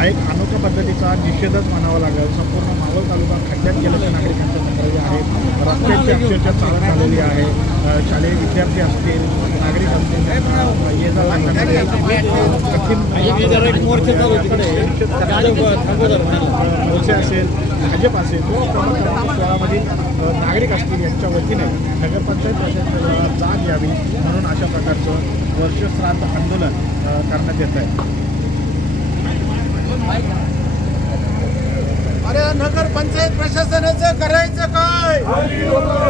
निषेधच मानावा लागेल. संपूर्ण मावळ तालुका खड्ड्यात गेल्याच्या नागरिकांच्या तक्रारी आहेत रस्त्यांची अक्षरशः चालत आलेली आहे. शालेय विद्यार्थी असतील नागरिक असतील ये जा मोर्चे असेल भाजप असेल शहरामधील नागरिक असतील यांच्या वतीने नगरपंचायत प्रशासनाला जाग यावी म्हणून अशा प्रकारचं वर्षश्राद्ध आंदोलन करण्यात येत आहे. पंचायत प्रशासनाचं करायचं काय?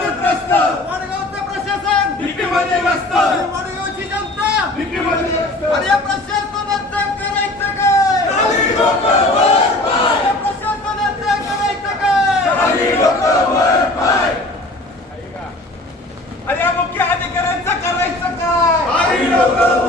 काय अरे